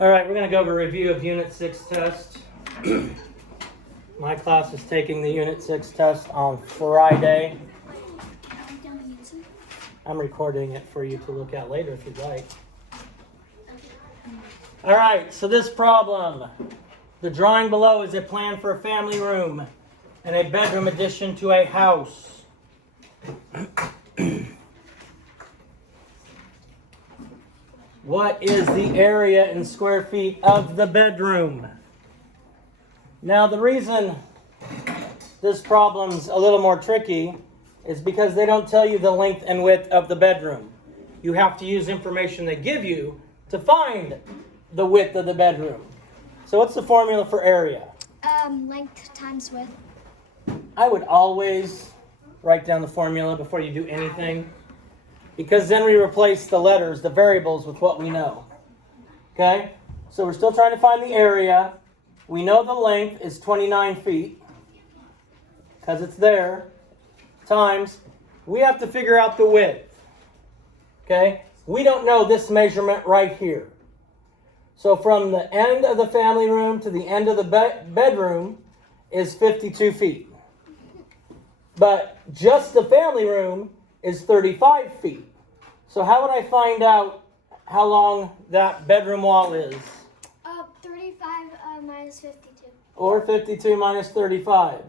All right, we're going to go over a review of Unit 6 test. My class is taking the Unit 6 test on Friday. I'm recording it for you to look at later if you'd like. All right, so this problem. The drawing below is a plan for a family room and a bedroom addition to a house. What is the area in square feet of the bedroom? Now, the reason this problem's a little more tricky is because they don't tell you the length and width of the bedroom. You have to use information they give you to find the width of the bedroom. So what's the formula for area? Length times width. I would always write down the formula before you do anything, because then we replace the letters, the variables, with what we know. Okay? So we're still trying to find the area. We know the length is 29 feet, because it's there, times. We have to figure out the width. Okay? We don't know this measurement right here. So from the end of the family room to the end of the bedroom is 52 feet. But just the family room is 35 feet. So how would I find out how long that bedroom wall is? 35 minus 52. Or 52 minus 35.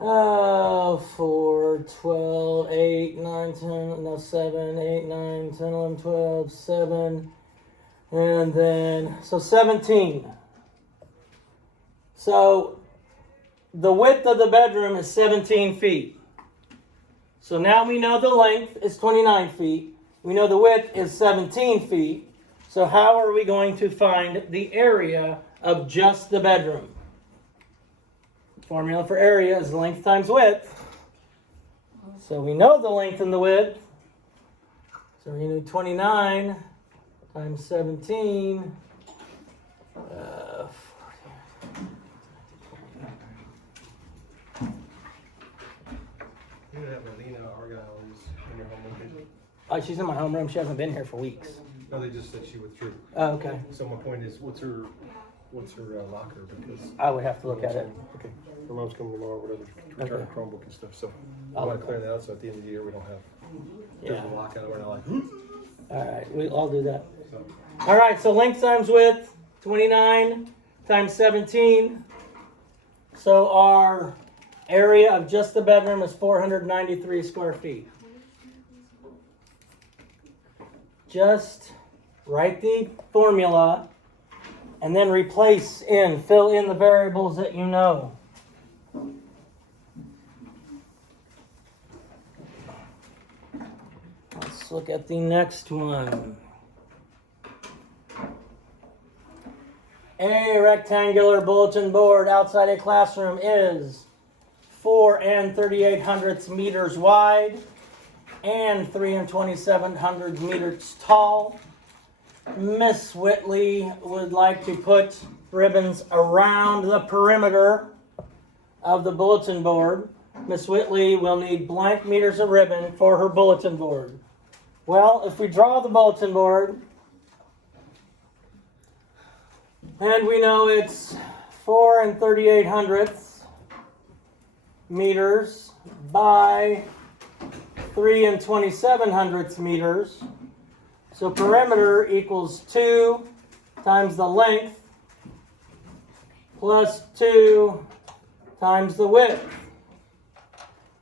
Oh, 4, 12, 8, 9, 10, no, 7, 8, 9, 10, 11, 12, 7, and then, so 17. So the width of the bedroom is 17 feet. So now we know the length is 29 feet. We know the width is 17 feet. So how are we going to find the area of just the bedroom? Formula for area is length times width. So we know the length and the width. So we're going to do 29 times 17. You have Alina Argyle in your homeroom. She's in my homeroom. She hasn't been here for weeks. No, they just said she withdrew. Oh, okay. So my point is, what's her locker? Because I would have to look at it. Okay. Her mom's coming tomorrow, whatever, to return her Chromebook and stuff. So I want to clear that out. So at the end of the year, we don't have there's a lockout. We're not like. All right, I'll do that. So. All right, so length times width, 29 times 17. So our area of just the bedroom is 493 square feet. Just write the formula and then fill in the variables that you know. Let's look at the next one. A rectangular bulletin board outside a classroom is 4 3/8 meters wide and 3 2/27 meters tall. Miss Whitley would like to put ribbons around the perimeter of the bulletin board. Miss Whitley will need blank meters of ribbon for her bulletin board. Well, if we draw the bulletin board, and we know it's 4 3/8 meters by 3 2/27 meters. So perimeter equals 2 times the length plus 2 times the width.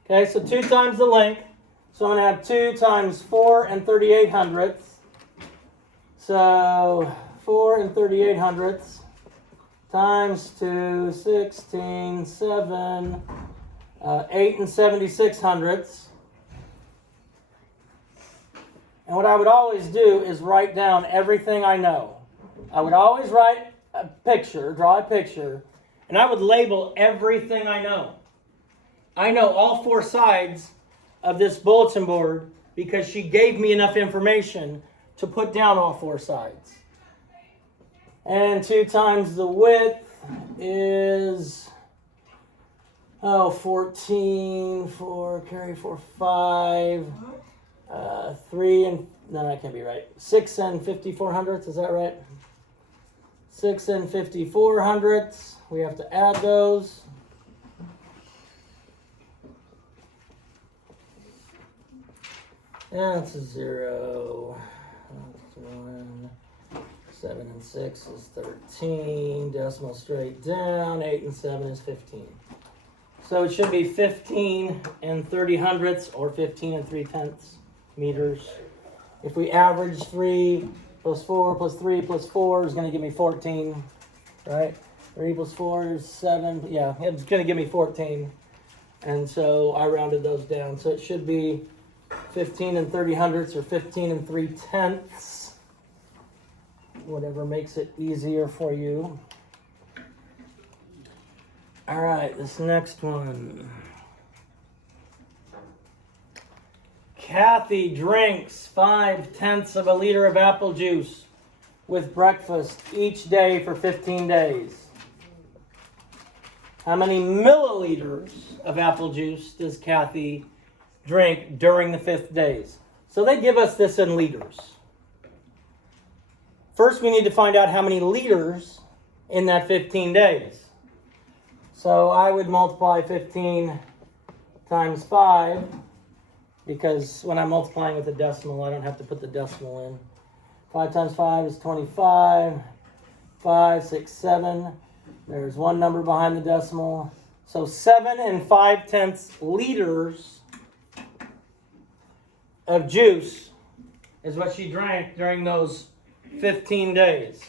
Okay, so 2 times the length. So I'm going to have 2 times 4 3/8. So 4 3/8 times 2, 16, 7, 8 76 And what I would always do is write down everything I know. I would always write a picture, draw a picture, and I would label everything I know. I know all 4 sides of this bulletin board because she gave me enough information to put down all 4 sides. And 2 times the width is 14, 4, carry 4, 5, 3 No, that can't be right. 6 and 54 hundredths, is that right? 6 and 54 hundredths. We have to add those. That's a 0. That's 1. 7 and 6 is 13. Decimal straight down. 8 and 7 is 15. So it should be 15 and 30 hundredths or 15 and 3/10 meters. If we average 3 plus 4 plus 3 plus 4 is going to give me 14, right? 3 plus 4 is 7. Yeah, it's going to give me 14. And so I rounded those down. So it should be 15 and 30 hundredths or 15 and 3/10. Whatever makes it easier for you. All right, this next one. Kathy drinks 5/10 of a liter of apple juice with breakfast each day for 15 days. How many milliliters of apple juice does Kathy drink during the 5 days? So they give us this in liters. First, we need to find out how many liters in that 15 days. So I would multiply 15 times 5, because when I'm multiplying with a decimal, I don't have to put the decimal in. 5 times 5 is 25. 5, 6, 7. There's one number behind the decimal. So 7 and 5/10 liters of juice is what she drank during those 15 days.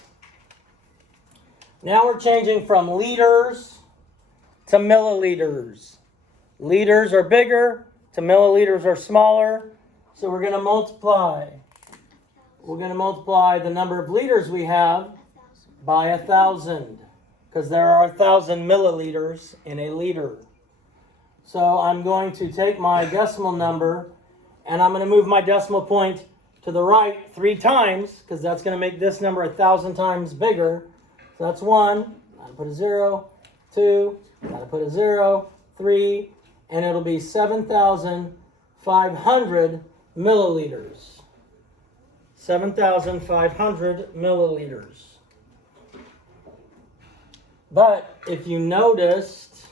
Now we're changing from liters to milliliters. Liters are bigger to milliliters are smaller. So we're going to multiply. We're going to multiply the number of liters we have by 1,000, because there are 1,000 milliliters in a liter. So I'm going to take my decimal number and I'm going to move my decimal point to the right 3 times, because that's going to make this number 1,000 times bigger. So that's 1. I'll put a 0. 2. I'll put a 0. 3. And it'll be 7,500 milliliters. 7,500 milliliters. But if you noticed,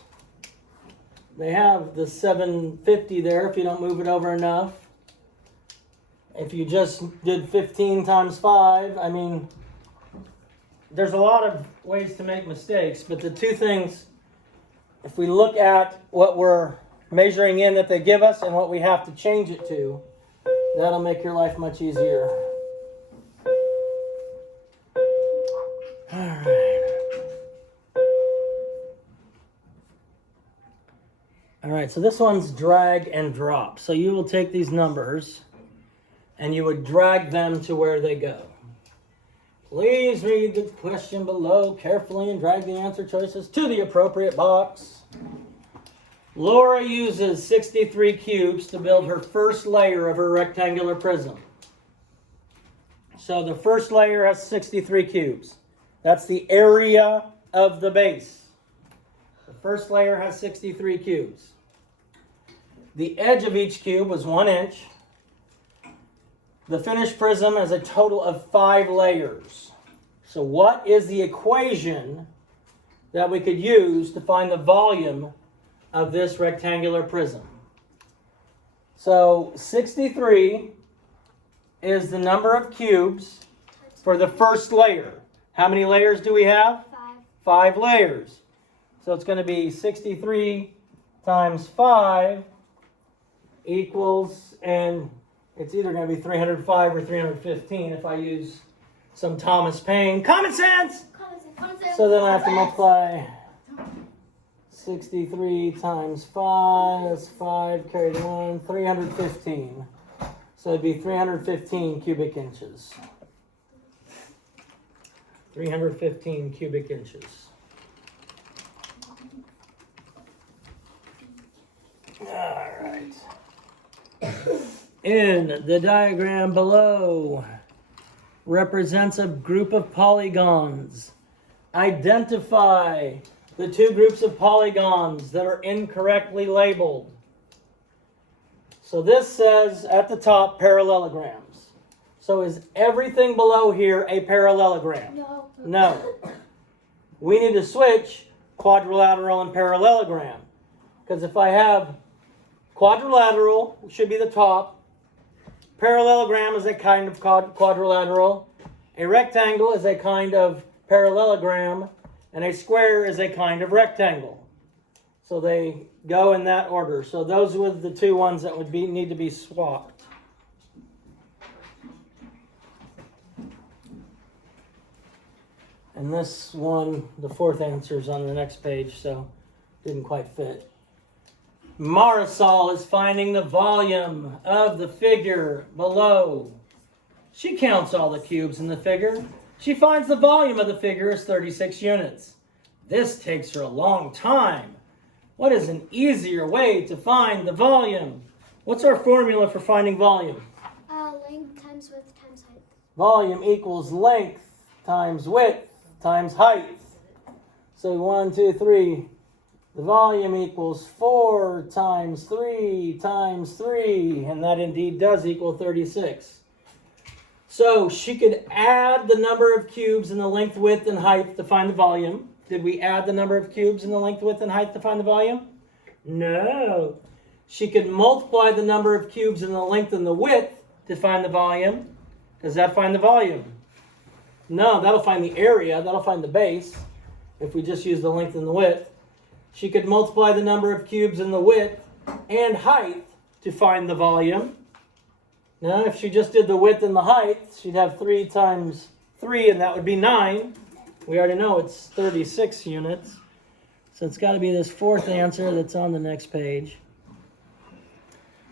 they have the 750 there if you don't move it over enough. If you just did 15 times 5, I mean, there's a lot of ways to make mistakes, but the two things, if we look at what we're measuring in that they give us and what we have to change it to, that'll make your life much easier. All right. All right, so this one's drag and drop. So you will take these numbers and you would drag them to where they go. Please read the question below carefully and drag the answer choices to the appropriate box. Laura uses 63 cubes to build her first layer of her rectangular prism. So the first layer has 63 cubes. That's the area of the base. The first layer has 63 cubes. The edge of each cube was 1 inch. The finished prism has a total of 5 layers. So what is the equation that we could use to find the volume of this rectangular prism? So 63 is the number of cubes for the first layer. How many layers do we have? 5. 5 layers. So it's going to be 63 times 5 equals, and it's either going to be 305 or 315 if I use some Thomas Paine. Common sense! So then I have to multiply 63 times 5. That's 5 carried 1. 315. So it'd be 315 cubic inches. 315 cubic inches. All right. In the diagram below represents a group of polygons. Identify the 2 groups of polygons that are incorrectly labeled. So this says at the top parallelograms. So is everything below here a parallelogram? No. No. We need to switch quadrilateral and parallelogram. Because if I have quadrilateral, it should be the top. Parallelogram is a kind of quadrilateral. A rectangle is a kind of parallelogram. And a square is a kind of rectangle. So they go in that order. So those were the two ones that would need to be swapped. And this one, the fourth answer is on the next page, so didn't quite fit. Marisol is finding the volume of the figure below. She counts all the cubes in the figure. She finds the volume of the figure is 36 units. This takes her a long time. What is an easier way to find the volume? What's our formula for finding volume? Length times width times height. Volume equals length times width times height. So 1, 2, 3. The volume equals 4 times 3 times 3. And that indeed does equal 36. So she could add the number of cubes in the length, width, and height to find the volume. Did we add the number of cubes in the length, width, and height to find the volume? No. She could multiply the number of cubes in the length and the width to find the volume. Does that find the volume? No, that'll find the area. That'll find the base if we just use the length and the width. She could multiply the number of cubes in the width and height to find the volume. Now, if she just did the width and the height, she'd have 3 times 3, and that would be 9. We already know it's 36 units. So it's got to be this fourth answer that's on the next page.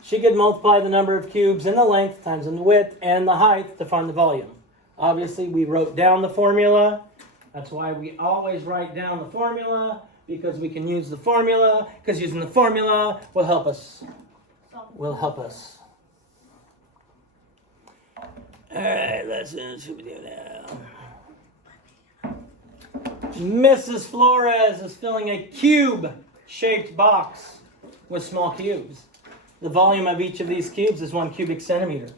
She could multiply the number of cubes in the length times in the width and the height to find the volume. Obviously, we wrote down the formula. That's why we always write down the formula, because we can use the formula, because using the formula will help us. Will help us. All right, let's see what we do now. Mrs. Flores is filling a cube-shaped box with small cubes. The volume of each of these cubes is 1 cubic centimeter.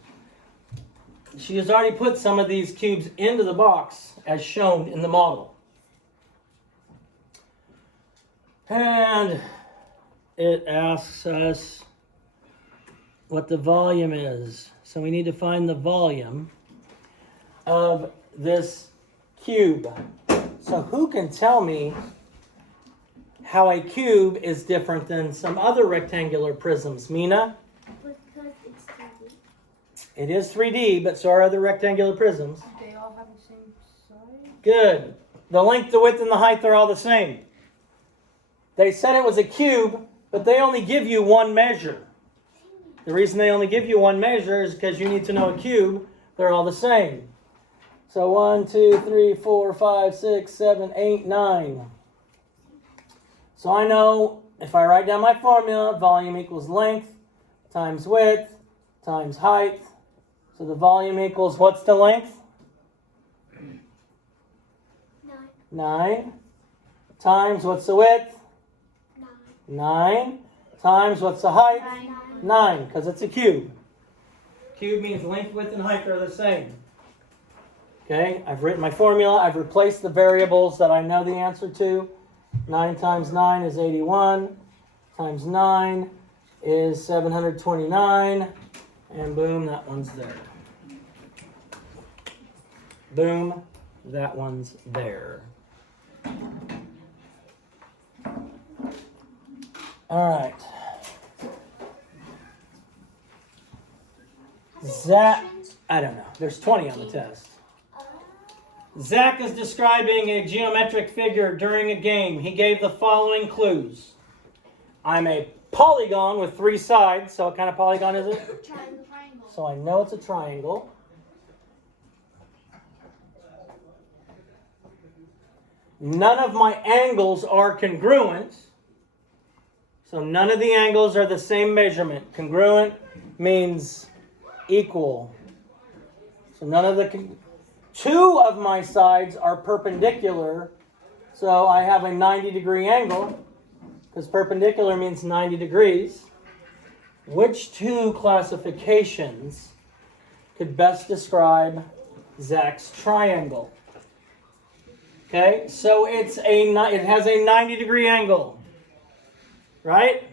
She has already put some of these cubes into the box as shown in the model. And it asks us what the volume is. So we need to find the volume of this cube. So who can tell me how a cube is different than some other rectangular prisms? Mina? Because it's 3D. It is 3D, but so are other rectangular prisms. They all have the same size? Good. The length, the width, and the height are all the same. They said it was a cube, but they only give you one measure. The reason they only give you one measure is because you need to know a cube. They're all the same. So 1, 2, 3, 4, 5, 6, 7, 8, 9. So I know if I write down my formula, volume equals length times width times height. So the volume equals, what's the length? 9. Times, what's the width? 9. Times, what's the height? 9, because it's a cube. Cube means length, width, and height are the same. Okay, I've written my formula. I've replaced the variables that I know the answer to. 9 times 9 is 81. Times 9 is 729. And boom, that one's there. Boom, that one's there. All right. Zach, I don't know. There's 20 on the test. Zach is describing a geometric figure during a game. He gave the following clues. I'm a polygon with 3 sides. So what kind of polygon is it? Triangle. So I know it's a triangle. None of my angles are congruent. So none of the angles are the same measurement. Congruent means equal. So none of the... 2 of my sides are perpendicular. So I have a 90-degree angle, because perpendicular means 90 degrees. Which 2 classifications could best describe Zach's triangle? Okay, so it has a 90-degree angle, right?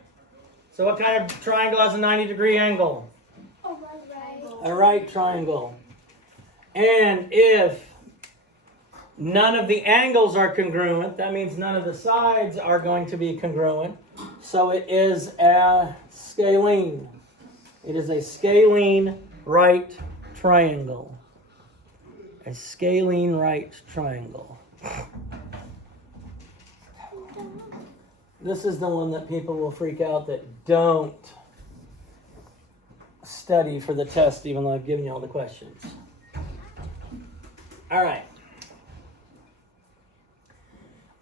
So what kind of triangle has a 90-degree angle? A right triangle. And if none of the angles are congruent, that means none of the sides are going to be congruent. So it is a scalene. It is a scalene right triangle. A scalene right triangle. This is the one that people will freak out that don't study for the test, even though I've given you all the questions. All right.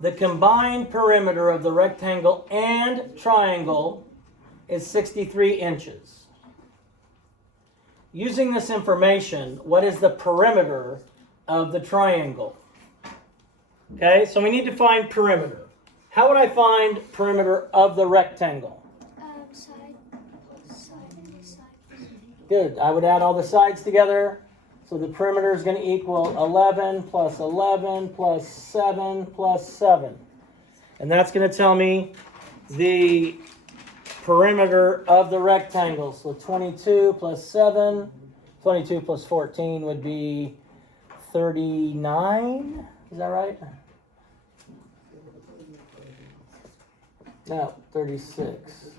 The combined perimeter of the rectangle and triangle is 63 inches. Using this information, what is the perimeter of the triangle? Okay, so we need to find perimeter. How would I find perimeter of the rectangle? Side plus side. Good. I would add all the sides together. So the perimeter is going to equal 11 plus 11 plus 7 plus 7. And that's going to tell me the perimeter of the rectangle. So 22 plus 7, 22 plus 14 would be 39. Is that right? No, 36.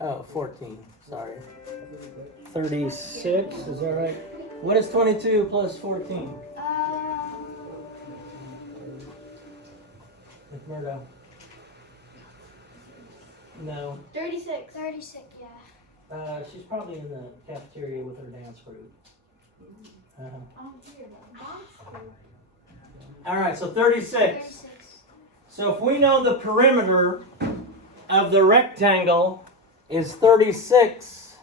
Oh, 14. Sorry. 36. Is that right? What is 22 plus 14? McMurdo. No. 36. 36, yeah. She's probably in the cafeteria with her dance group. All right, so 36. 36. So if we know the perimeter of the rectangle is 36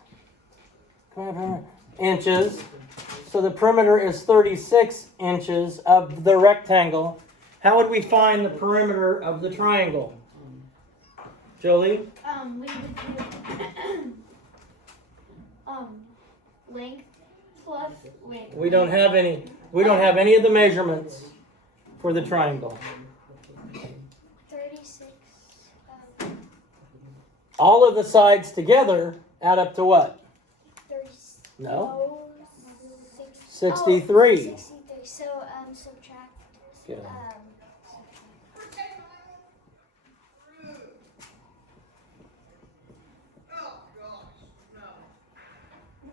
inches, so the perimeter is 36 inches of the rectangle, how would we find the perimeter of the triangle? Jolie? We would do length plus width. We don't have any of the measurements for the triangle. 36. All of the sides together add up to what? 30. No. 63. 63. So subtract. Good.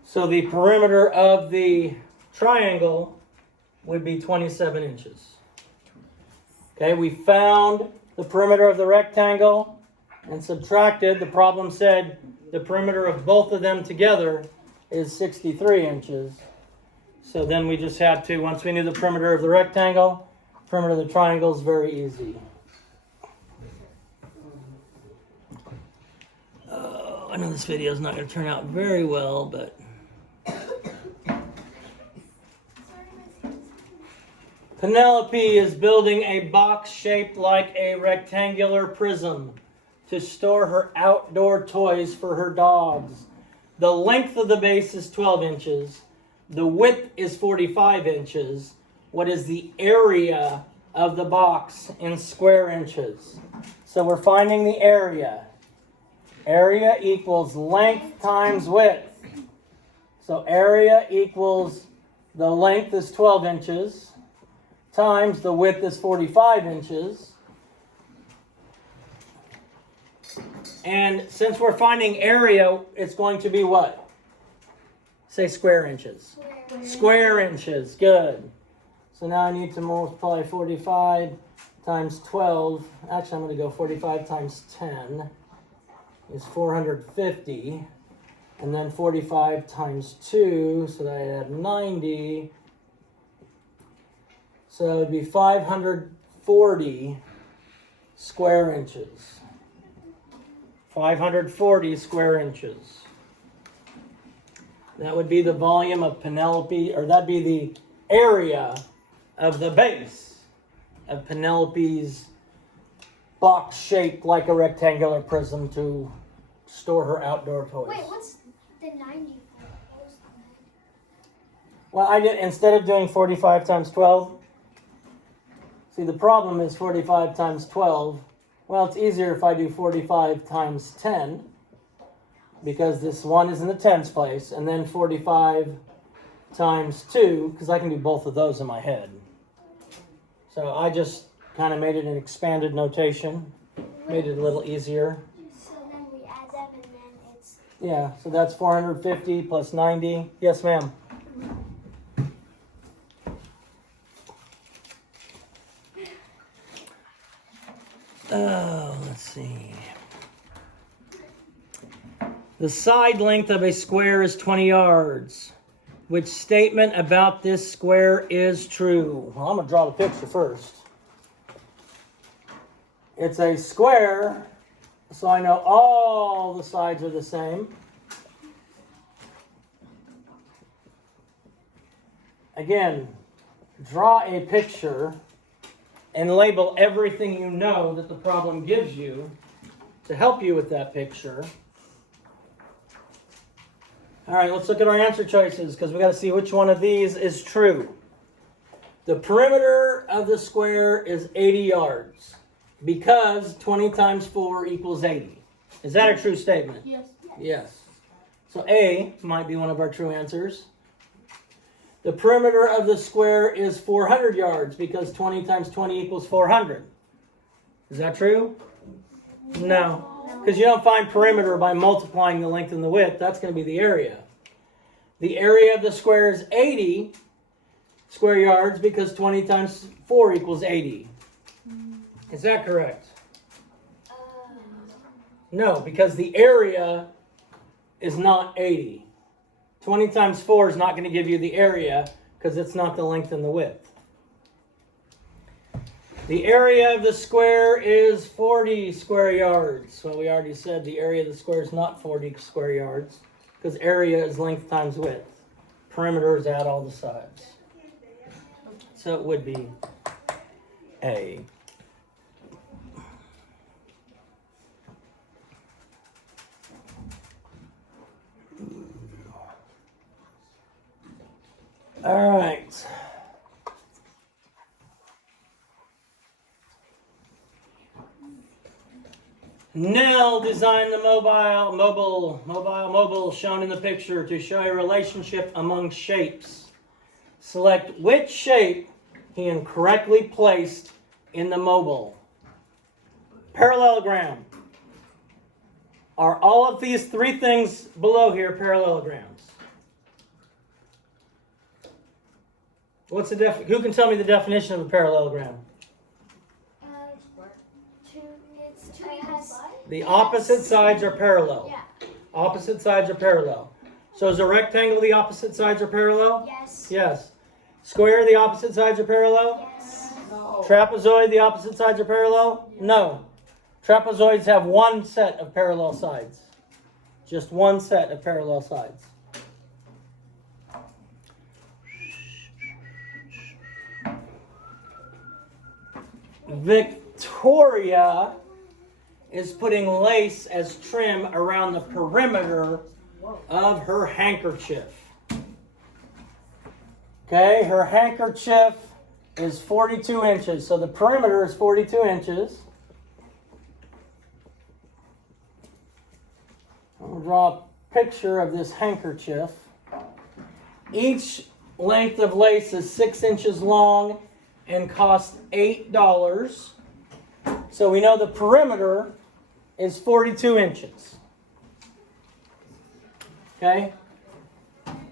So the perimeter of the triangle would be 27 inches. Okay, we found the perimeter of the rectangle and subtracted. The problem said the perimeter of both of them together is 63 inches. So then we just had to, once we knew the perimeter of the rectangle, perimeter of the triangle is very easy. I know this video is not going to turn out very well, but Penelope is building a box shaped like a rectangular prism to store her outdoor toys for her dogs. The length of the base is 12 inches. The width is 45 inches. What is the area of the box in square inches? So we're finding the area. Area equals length times width. So area equals the length is 12 inches times the width is 45 inches. And since we're finding area, it's going to be what? Say square inches. Square inches, good. So now I need to multiply 45 times 12. Actually, I'm going to go 45 times 10 is 450. And then 45 times 2, so that I add 90. So it would be 540 square inches. 540 square inches. That would be the volume of Penelope, or that'd be the area of the base of Penelope's box shaped like a rectangular prism to store her outdoor toys. Wait, what's the 90 for? What was the 90? Well, I did, instead of doing 45 times 12, see, the problem is 45 times 12. Well, it's easier if I do 45 times 10, because this one is in the tens place, and then 45 times 2, because I can do both of those in my head. So I just kind of made it an expanded notation, made it a little easier. So then we add them and then it's... Yeah, so that's 450 plus 90. Yes, ma'am. Oh, let's see. The side length of a square is 20 yards. Which statement about this square is true? Well, I'm going to draw the picture first. It's a square, so I know all the sides are the same. Again, draw a picture and label everything you know that the problem gives you to help you with that picture. All right, let's look at our answer choices because we got to see which one of these is true. The perimeter of the square is 80 yards because 20 times 4 equals 80. Is that a true statement? Yes. Yes. So A might be one of our true answers. The perimeter of the square is 400 yards because 20 times 20 equals 400. Is that true? No. Because you don't find perimeter by multiplying the length and the width. That's going to be the area. The area of the square is 80 square yards because 20 times 4 equals 80. Is that correct? No, because the area is not 80. 20 times 4 is not going to give you the area because it's not the length and the width. The area of the square is 40 square yards. Well, we already said the area of the square is not 40 square yards because area is length times width. Perimeter is at all the sides. So it would be A. All right. Nell designed the mobile shown in the picture to show a relationship among shapes. Select which shape he incorrectly placed in the mobile. Parallelogram. Are all of these three things below here parallelograms? What's the who can tell me the definition of a parallelogram? The opposite sides are parallel. Yeah. Opposite sides are parallel. So is a rectangle the opposite sides are parallel? Yes. Yes. Square the opposite sides are parallel? Yes. No. Trapezoid the opposite sides are parallel? No. Trapezoids have one set of parallel sides. Just one set of parallel sides. Victoria is putting lace as trim around the perimeter of her handkerchief. Okay, her handkerchief is 42 inches. So the perimeter is 42 inches. I'll draw a picture of this handkerchief. Each length of lace is 6 inches long and costs $8. So we know the perimeter is 42 inches. Okay?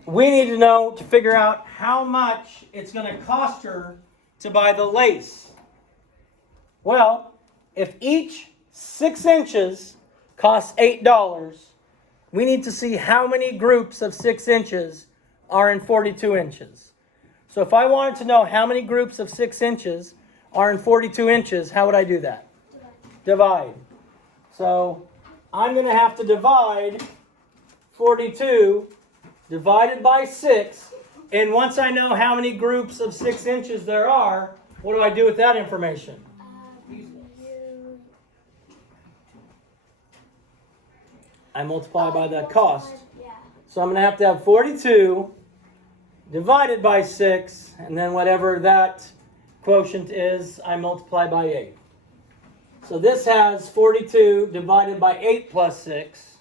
We need to know to figure out how much it's going to cost her to buy the lace. Well, if each 6 inches costs $8, we need to see how many groups of 6 inches are in 42 inches. So if I wanted to know how many groups of 6 inches are in 42 inches, how would I do that? Divide. So I'm going to have to divide 42 divided by 6. And once I know how many groups of 6 inches there are, what do I do with that information? I multiply by the cost. Yeah. So I'm going to have 42 divided by 6, and then whatever that quotient is, I multiply by 8. So this has 42 divided by 8 plus 6.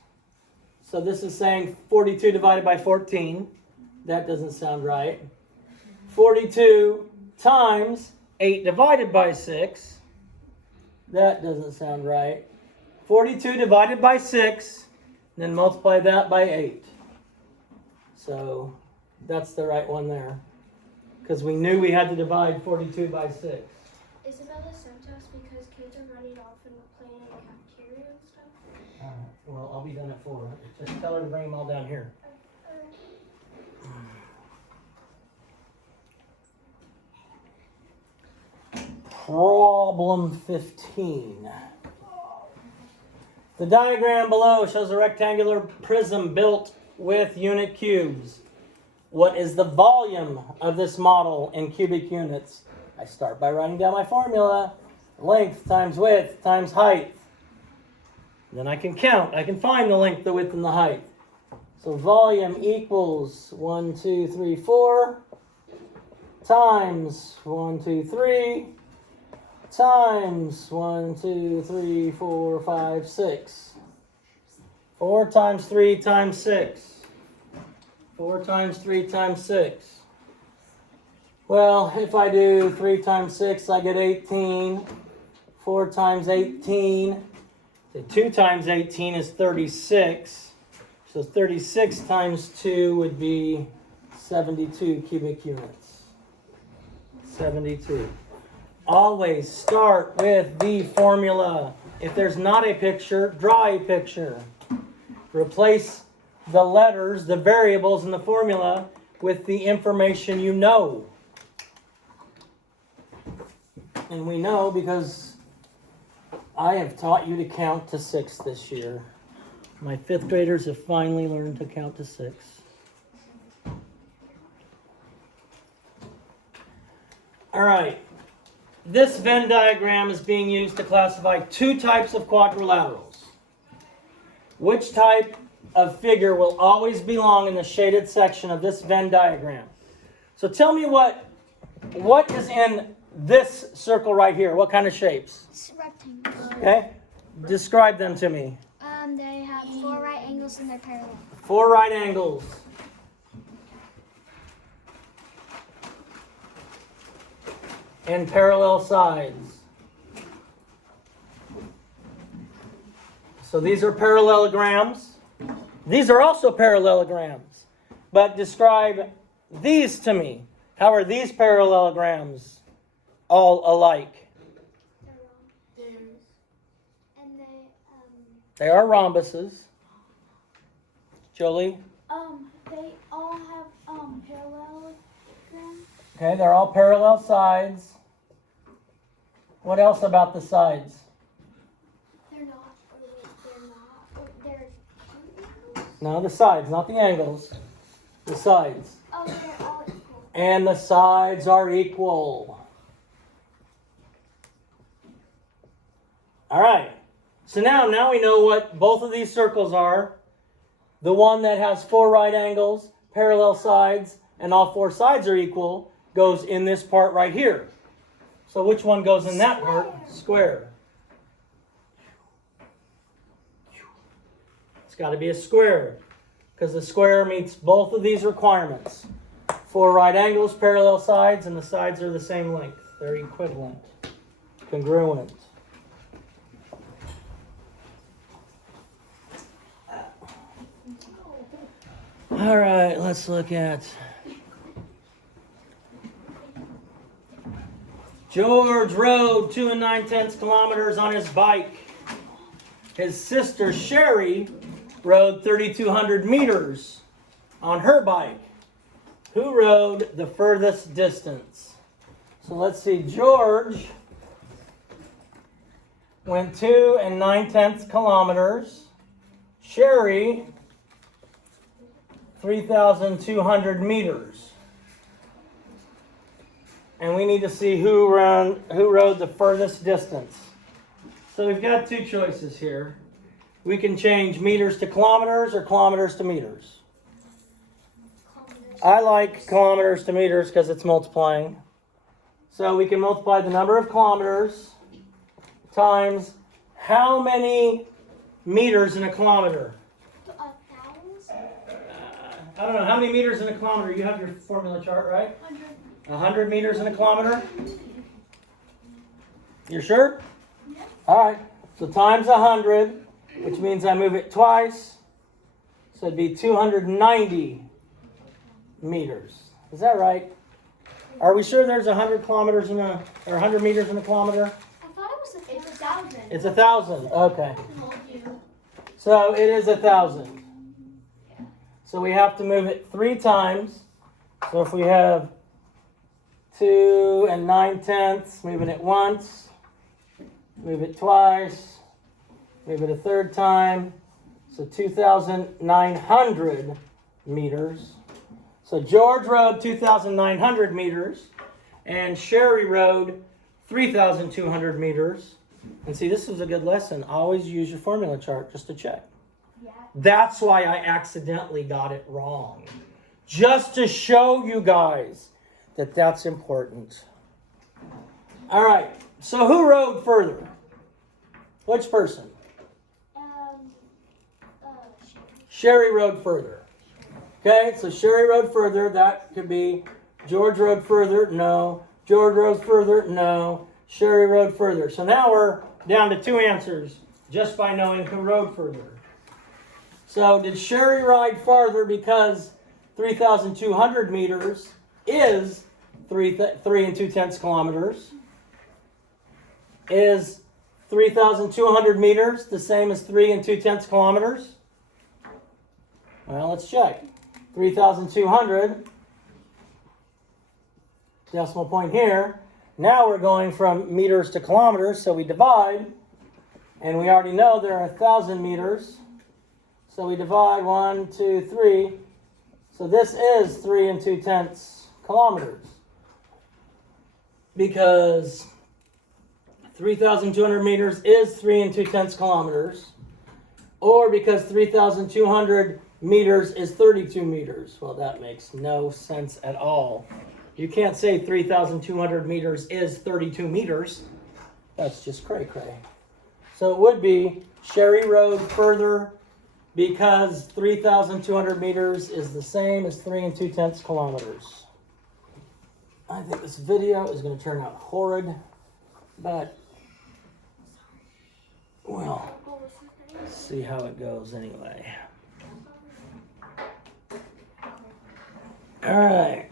So this is saying 42 divided by 14. That doesn't sound right. 42 times 8 divided by 6. That doesn't sound right. 42 divided by 6, and then multiply that by 8. So that's the right one there. Because we knew we had to divide 42 by 6. Isabella sent us because kids are running off and playing in the cafeteria and stuff. Alright, well, I'll be done at 4. Just tell her to bring them all down here. Problem 15. The diagram below shows a rectangular prism built with unit cubes. What is the volume of this model in cubic units? I start by writing down my formula. Length times width times height. Then I can count. I can find the length, the width, and the height. So volume equals 1, 2, 3, 4 times 1, 2, 3 times 1, 2, 3, 4, 5, 6. 4 times 3 times 6. 4 times 3 times 6. Well, if I do 3 times 6, I get 18. 4 times 18. So 2 times 18 is 36. So 36 times 2 would be 72 cubic units. 72. Always start with the formula. If there's not a picture, draw a picture. Replace the letters, the variables in the formula with the information you know. And we know because I have taught you to count to 6 this year. My 5th graders have finally learned to count to 6. All right. This Venn diagram is being used to classify 2 types of quadrilaterals. Which type of figure will always belong in the shaded section of this Venn diagram? So tell me what is in this circle right here. What kind of shapes? It's rectangles. Okay. Describe them to me. They have 4 right angles and they're parallel. 4 right angles. And parallel sides. So these are parallelograms. These are also parallelograms. But describe these to me. How are these parallelograms all alike? And They are rhombuses. Jolie? they all have parallelograms. Okay, they're all parallel sides. What else about the sides? They're not. They're No, the sides, not the angles. The sides. oh, they're all equal. And the sides are equal. All right. So now we know what both of these circles are. The one that has 4 right angles, parallel sides, and all 4 sides are equal goes in this part right here. So which one goes in that part? Square. It's got to be a square because the square meets both of these requirements. 4 right angles, parallel sides, and the sides are the same length. They're equivalent, congruent. All right, let's look at George rode 2 9/10 kilometers on his bike. His sister Sherry rode 3,200 meters on her bike. Who rode the furthest distance? So let's see. George went 2 9/10 kilometers. Sherry 3,200 meters. And we need to see who rode the furthest distance. So we've got 2 choices here. We can change meters to kilometers or kilometers to meters. Kilometers. I like kilometers to meters because it's multiplying. So we can multiply the number of kilometers times how many meters in a kilometer? 1,000? I don't know. How many meters in a kilometer? You have your formula chart, right? 100. 100 meters in a kilometer? You're sure? Yeah. All right. So times 100, which means I move it twice. So it'd be 290 meters. Is that right? Are we sure there's 100 kilometers in a, or 100 meters in a kilometer? I thought it was 1,000. It's 1,000. Okay. Told you. So it is 1,000. So we have to move it 3 times. So if we have 2 and 9/10, moving it once, move it twice, move it a 3rd time. So 2,900 meters. So George rode 2,900 meters, and Sherry rode 3,200 meters. And see, this is a good lesson. Always use your formula chart just to check. Yeah. That's why I accidentally got it wrong. Just to show you guys that that's important. All right, so who rode further? Which person? Sherry rode further. Okay, so Sherry rode further. That could be George rode further. No. George rode further. No. Sherry rode further. So now we're down to 2 answers just by knowing who rode further. So did Sherry ride farther because 3,200 meters is 3 2/10 kilometers? Is 3,200 meters the same as 3 2/10 kilometers? Well, let's check. 3,200, decimal point here. Now we're going from meters to kilometers, so we divide. And we already know there are 1,000 meters. So we divide 1, 2, 3. So this is 3 2/10 kilometers. Because 3,200 meters is 3 2/10 kilometers. Or because 3,200 meters is 32 meters. Well, that makes no sense at all. You can't say 3,200 meters is 32 meters. That's just cray-cray. So it would be Sherry rode further because 3,200 meters is the same as 3 2/10 kilometers. I think this video is going to turn out horrid, but, well, let's see how it goes anyway. All right.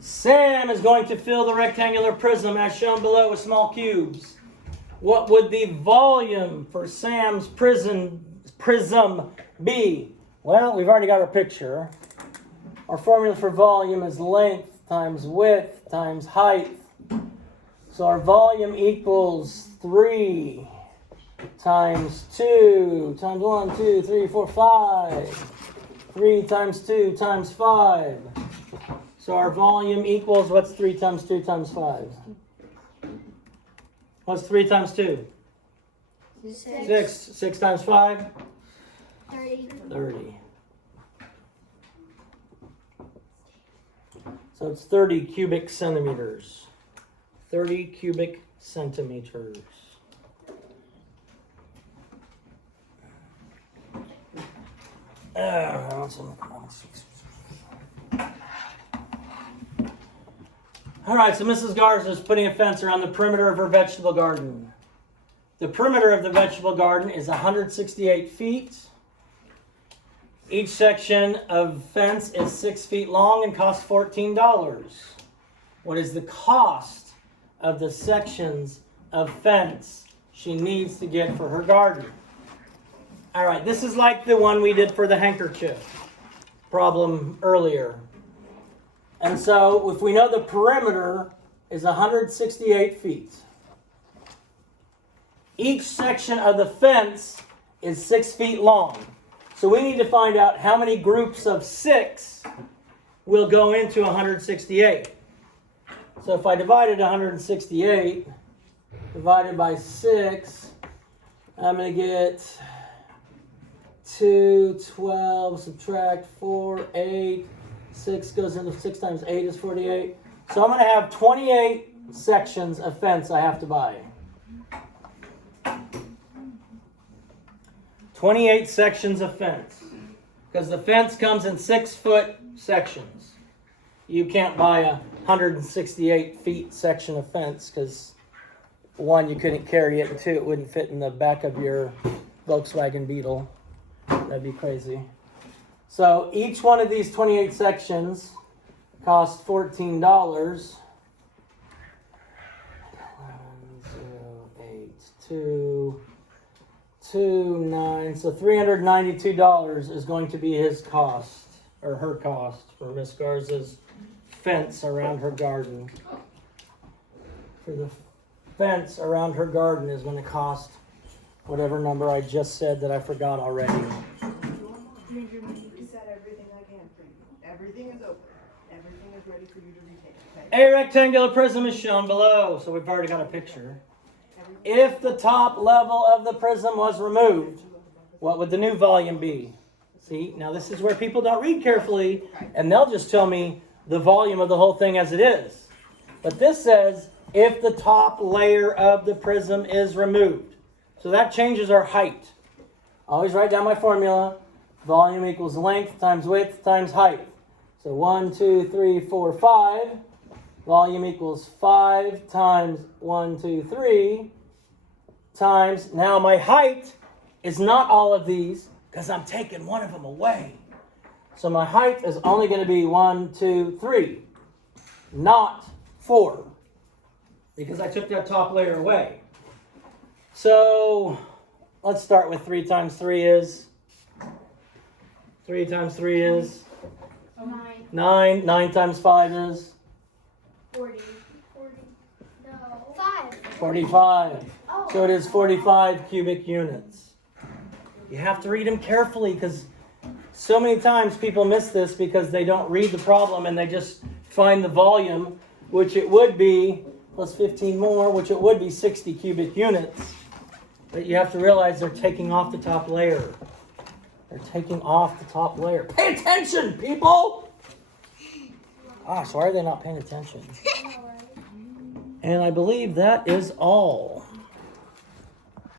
Sam is going to fill the rectangular prism as shown below with small cubes. What would the volume for Sam's prism be? Well, we've already got our picture. Our formula for volume is length times width times height. So our volume equals 3 times 2 times 1, 2, 3, 4, 5. 3 times 2 times 5. So our volume equals, what's 3 times 2 times 5? What's 3 times 2? 6. 6 times 5? 30. 30. So it's 30 cubic centimeters. 30 cubic centimeters. All right, so Mrs. Garza is putting a fence around the perimeter of her vegetable garden. The perimeter of the vegetable garden is 168 feet. Each section of fence is 6 feet long and costs $14. What is the cost of the sections of fence she needs to get for her garden? All right, this is like the one we did for the handkerchief problem earlier. And so if we know the perimeter is 168 feet, each section of the fence is 6 feet long. So we need to find out how many groups of 6 will go into 168. So if I divided 168 divided by 6, I'm going to get 2, 12, subtract 4, 8. 6 goes into 6 times 8 is 48. So I'm going to have 28 sections of fence I have to buy. 28 sections of fence. Because the fence comes in 6-foot sections. You can't buy a 168 feet section of fence because 1, you couldn't carry it, and 2, it wouldn't fit in the back of your Volkswagen Beetle. That'd be crazy. So each one of these 28 sections cost $14. 11,082,9. So $392 is going to be his cost, or her cost, for Miss Garza's fence around her garden. For the fence around her garden is going to cost whatever number I just said that I forgot already. You set everything I can for you. Everything is open. Everything is ready for you to retake. Okay? A rectangular prism is shown below, so we've already got a picture. If the top level of the prism was removed, what would the new volume be? See, now this is where people don't read carefully, and they'll just tell me the volume of the whole thing as it is. But this says, if the top layer of the prism is removed. So that changes our height. Always write down my formula. Volume equals length times width times height. So 1, 2, 3, 4, 5. Volume equals 5 times 1, 2, 3 times, now my height is not all of these because I'm taking one of them away. So my height is only going to be 1, 2, 3, not 4, because I took that top layer away. So let's start with 3 times 3 is, 3 times 3 is 9. 9 times 5 is 40. No. 5. 45. So it is 45 cubic units. You have to read them carefully because so many times people miss this because they don't read the problem and they just find the volume, which it would be, plus 15 more, which it would be 60 cubic units. But you have to realize they're taking off the top layer. They're taking off the top layer. Pay attention, people! Gosh, why are they not paying attention? And I believe that is all.